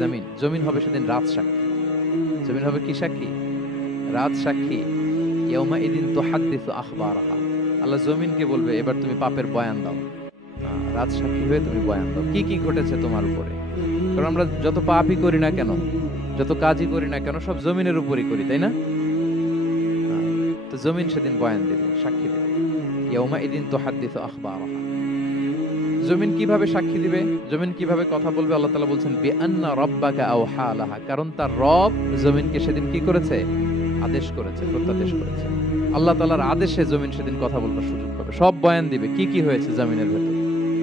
জমিন, জমিন হবে সেদিন রাত সাক্ষী। জমিন হবে কি সাক্ষী? রাত সাক্ষী। ইয়াউমা ইদিন তুহাদ্দিসু আখবারাহা, আল্লাহ জমিনকে বলবে এবার তুমি পাপের বয়ান দাও। রাত সাক্ষী হয়ে তুমি বয়ান দাও কি কি ঘটেছে তোমার উপরে। কারণ আমরা যত পাপই করি না কেন, যত কাজই করি না কেন, সব জমিনের উপরই করি, তাই না? তো জমিন সেদিন বয়ান দেবে, সাক্ষী দেবে। ইয়াউমা ইদিন তুহাদ্দিসু আখবারাহা। জমিন কিভাবে সাক্ষী দিবে, জমিন কিভাবে কথা বলবে? আল্লাহ তাআলা বলছেন বিআন্না রাব্বাকা আওহা লাহা, কারণ তার রব জমিনকে সেদিন কি করেছে? আদেশ করেছে, প্রত্যাদেশ করেছে। আল্লাহ তাআলার আদেশে জমিন সেদিন কথা বলবার সুযোগ পাবে, সব বয়ান দিবে কি কি হয়েছে জমিনের ভেতর,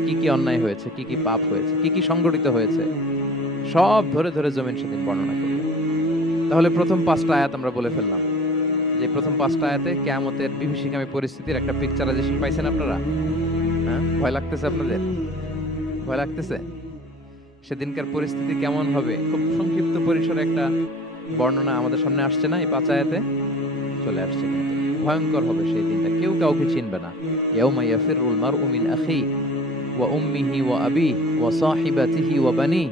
কি কি অন্যায় হয়েছে, কি কি পাপ হয়েছে, কি কি সংগঠিত হয়েছে, সব ধরে ধরে জমিন সেদিন বর্ণনা করবে। তাহলে প্রথম 5টা আয়াত আমরা বলে ফেললাম, যে প্রথম 5টা আয়াতে কিয়ামতের বিভীষিকাময় পরিস্থিতির একটা পিকচারাইজেশন পাইছেন আপনারা? হ্যাঁ, ভয় লাগতেছে আপনাদের? ভয় লাগতেছে? সেদিনকার পরিস্থিতি কেমন হবে খুব সংক্ষিপ্ত পরিসরে একটা বর্ণনা আমাদের সামনে আসছে না? এই 5 আয়াতে চলে আসছে। কিন্তু ভয়ঙ্কর হবে সেই দিনটা, কেউ কাউকে চিনবে না। ইয়াউমা ইয়াফিরুল মারউ মিন আখি ওয়া উম্মিহি ওয়া আবিহি ওয়া সাহিবাতিহি ওয়া বানি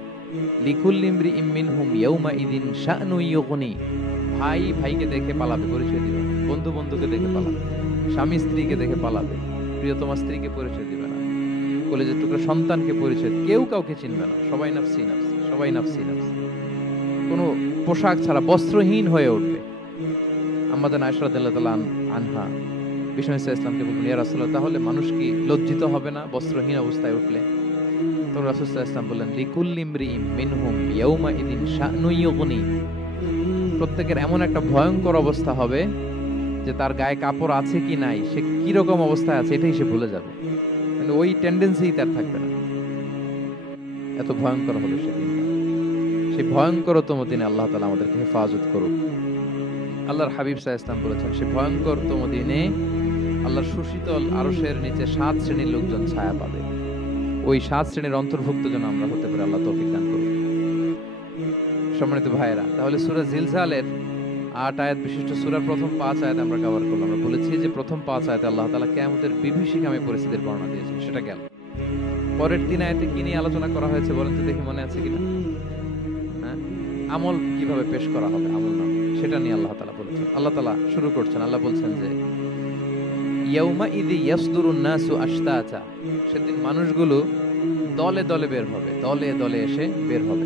লিকুল্লি ইমরিইম মিনহুম ইয়াউমা ইদিন শাআনু ইউগনি। ভাই ভাইকে দেখে পালাবে, পরিচয় দিবে। বন্ধু বন্ধুকে দেখে পালাবে। স্বামী স্ত্রীকে দেখে পালাবে। প্রিয়তমা স্ত্রীকে পরিচয় দিবে না। কলেজের টুকরা সন্তানকে পরিচয়, কেউ কাউকে চিনবে না। সবাই নাফসি নাফসি, সবাই নাফসি নাফসি। কোনো পোশাক ছাড়া বস্ত্রহীন হয়ে উঠবে। আমাদের আয়েশা রাদিয়াল্লাহু তাআলা আনহা বিষ্ণু ইসলামকে বললেন, ইয়া রাসূলুল্লাহ, তাহলে মানুষ কি লজ্জিত হবে না বস্ত্রহীন অবস্থায় উঠলে? তো রাসূল সাল্লাল্লাহু আলাইহি ওয়াসাল্লাম বললেন, লিকুল্লি ইমরিইম মিনহুম ইয়াউমা ইদিন শাআনু ইউগনি। প্রত্যেকের এমন একটা ভয়ঙ্কর অবস্থা হবে যে তার গায়ে কাপড় আছে কি নাই, সে কি রকম অবস্থায় আছে এটাই সে ভুলে যাবে। মানে ওই টেন্ডেন্সি তার থাকবে না। এত ভয়ঙ্কর হবে সেদিন। সেই ভয়ঙ্করতম দিনে আল্লাহ তাআলা আমাদেরকে হেফাজত করুক। আল্লাহর হাবিব সাল্লাল্লাহু আলাইহি ওয়াসাল্লাম বলেছেন, সেই ভয়ঙ্করতম দিনে আল্লাহর সুশীতল আরশের নিচে 7 শ্রেণীর লোকজন ছায়া পাবে। ওই 7 শ্রেণীর অন্তর্ভুক্ত যেন আমরা হতে পারি, আল্লাহ তৌফিক দান করুন। সম্মানিত ভাইয়েরা, তাহলে সূরা জিলজালের 8 আয়াত বিশিষ্ট সূরার প্রথম 5 আয়াত আমরা কভার করলাম। আমরা বলেছি যে প্রথম 5 আয়াতে আল্লাহ তাআলা কিয়ামতের বিভীষিকাময় পরিস্থিতির বর্ণনা দিয়েছেন, সেটা গেল। পরের 3 আয়াতে কি নিয়ে আলোচনা করা হয়েছে বলেন তো দেখি, মনে আছে কিনা? হ্যাঁ, আমল কিভাবে পেশ করা হবে, আমল নাম, সেটা নিয়ে আল্লাহ তাআলা বলেছেন। আল্লাহ তাআলা শুরু করছেন, আল্লাহ বলছেন যে ইয়াউমা ইদি ইয়াসদুরুন নাসু আশতাতা, সেদিন মানুষগুলো দলে দলে বের হবে, দলে দলে এসে বের হবে।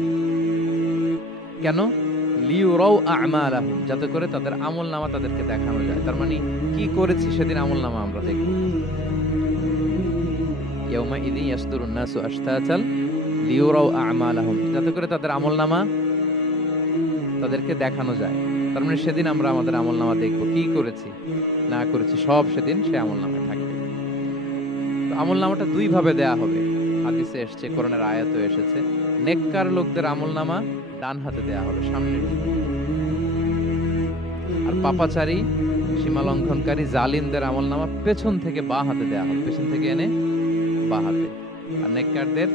কেন? লিউরাউ আমালাহুম, যাতে করে তাদের আমলনামা তাদেরকে দেখানো যায়। তার মানে কি করেছি সেদিন আমলনামা আমরা দেখব। ইয়াউমা ইদি ইয়াসদুরুন নাসু আশতাতাল লিউরাউ আমালাহুম, যাতে করে তাদের আমলনামা তাদেরকে দেখানো যায়। তার মানে সেদিন আমরা আমাদের আমলনামা দেখব, কি করেছি না করেছি সব সেদিন সে আমলনামায় থাকবে। তো আমলনামাটা 2 ভাবে দেয়া হবে। হাদিসে এসেছে, কোরআনের আয়াতও এসেছে। নেককার লোকদের আমলনামা ডান হাতে দেয়া হবে, সামনের দিকে। আর পাপাচারী, সীমা লঙ্ঘনকারী, জালিমদের আমলনামা পেছন থেকে বাঁ হাতে দেয়া হবে, পেছন থেকে এনে বাঁ হাতে। আর নেককারদের